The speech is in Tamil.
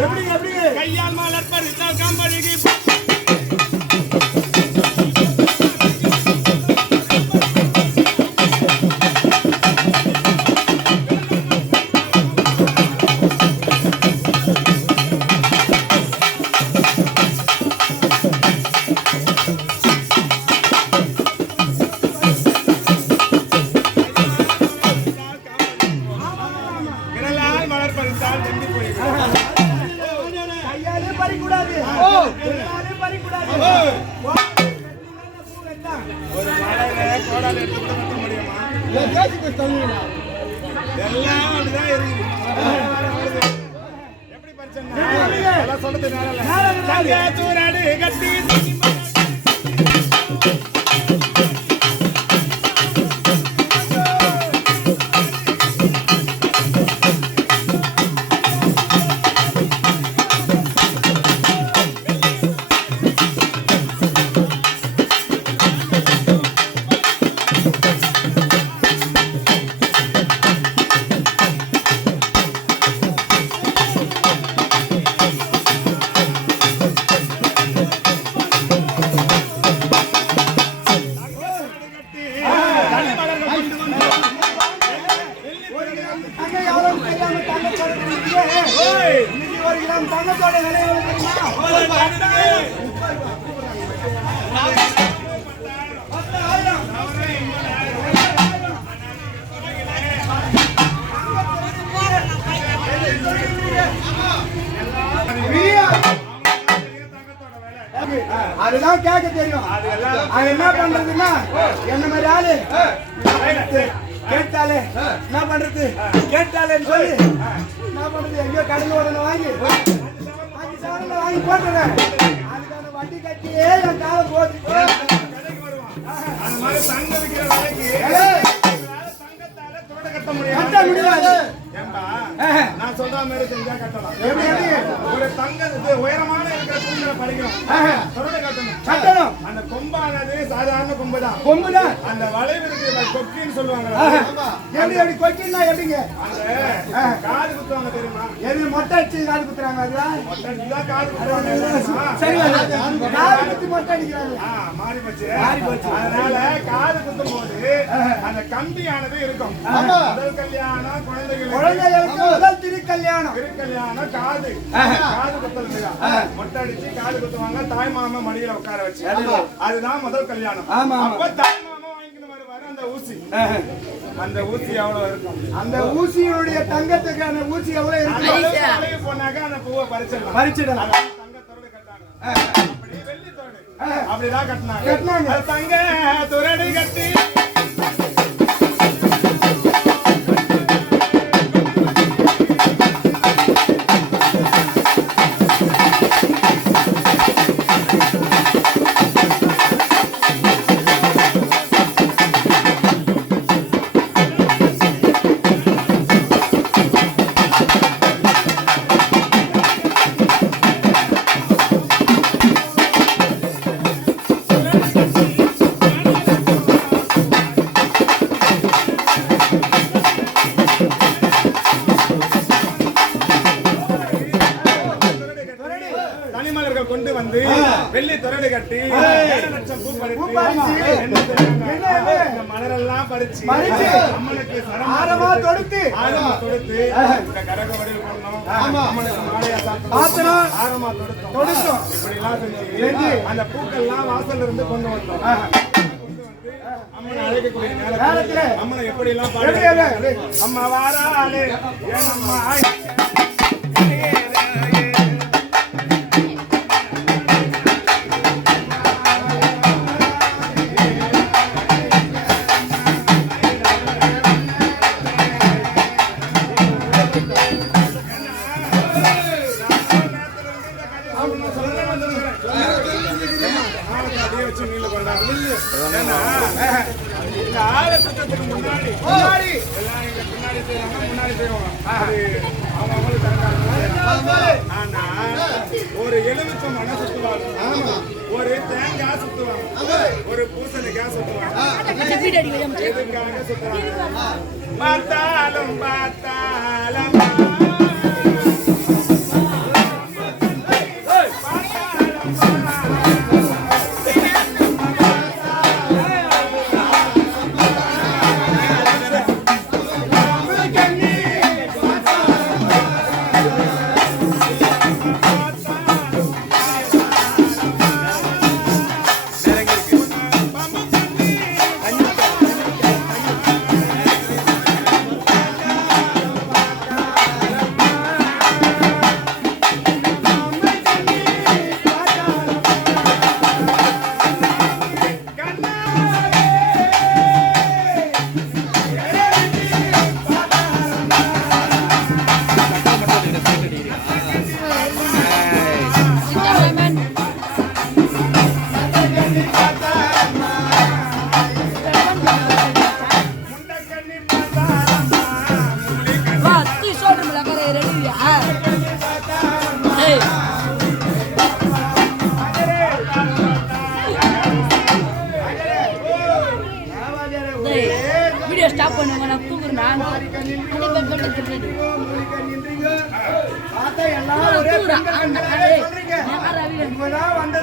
எப்படி எப்படி கையால் மலர் பறித்தால் கம்பளிக்கு அதுதான் கேட்க தெரியும். அது என்ன பண்றதுன்னா என்ன மாதிரி ஆளு கேட்டாலே என்ன பண்றது கேட்டாலேன்னு சொல்லி என்ன பண்றது எங்கேயோ கடல் உடனே வாங்கி போட்டுறேன். அதுக்கான வட்டி கட்டியே என் காலம் போகுது. கட்ட முடியாது. நான் சொல்ற மாதிரி செஞ்சா கட்டலாம். ஒரு தங்கத்துக்கு உயரமான இருக்கிற தூண்களை படிக்கணும். கட்டணும். அந்த கொம்பானது சாதாரண கொம்புதான். கொம்புதான். அந்த வளைவு இருக்கு கொக்கின்னு சொல்லுவாங்க. எப்படி கொக்கின்னா எப்படிங்க? அந்த காது குத்துவாங்க தெரியுமா? எது மொட்டை அடிச்சு காது குத்துறாங்க? அதுதான் மொட்டை அடிச்சுதான் காது குத்துவாங்க. சரி, காது குத்தி மொட்டை அடிக்கிறாங்க. மாறி போச்சு. அதனால காது குத்தும் போது அந்த கம்பியானது இருக்கும். முதல் கல்யாணம் குழந்தைகளுக்கு முதல் திருக்கல்யாணம் காது குத்தல் மொட்டை அடிச்சு காது குத்துவாங்க. தாய் மாமா மடியில உட்கார வச்சு அதுதான் முதல் கல்யாணம். அப்ப தாய் மாமா வாங்கிட்டு வருவாரு அந்த ஊசி. அந்த ஊசி எவ்வளவு இருக்கும்? அந்த ஊசியுடைய தங்கத்துக்கான ஊசி எவ்வளவு இருக்கும்? போனாக்க அந்த பூவை பறிச்சிடலாம். தங்கத்தோடு கட்டாங்க. வெள்ளி தோடு அப்படிதான் கட்டினாங்க. தங்க துரடு கட்டி கொண்டு வந்து வெள்ளி தொரடு கட்டி 7 லட்சம் பூ பறிச்சு மலரெல்லாம் பறிச்சு அம்மனுக்கு ஆரமா தொடுத்து இந்த கரக வடிவில் பண்ணோம். அம்மனுக்கு மாலையா சாத்தணும். ஆரமா தொடுத்தோம். இப்படி எல்லாம் செஞ்சு அந்த பூக்கள்லாம் வாசல்ல இருந்து கொண்டு வந்தோம். அம்மனை அழைக்கக்கூடிய நேரத்துல அம்மனை எப்படி எல்லாம் பாடுறாங்க. அம்மா வாராளே ஏனம்மா ஒரு எலுமிச்சம் மன சுத்துவாங்க, ஒரு தேங்காய் சுத்துவாங்க, ஒரு பூசணிக்காய் சுத்துவாங்க. எதுக்காக சுத்துவாங்க? பார்த்தாலும் பார்த்தாலும் வீடியோ ஸ்டாப் பண்ணுங்க நான் தூக்குறேன் பார்த்தா எல்லாம் ஒரே பெண்கள் சொல்றீங்க. நான் இப்பதான் வந்தது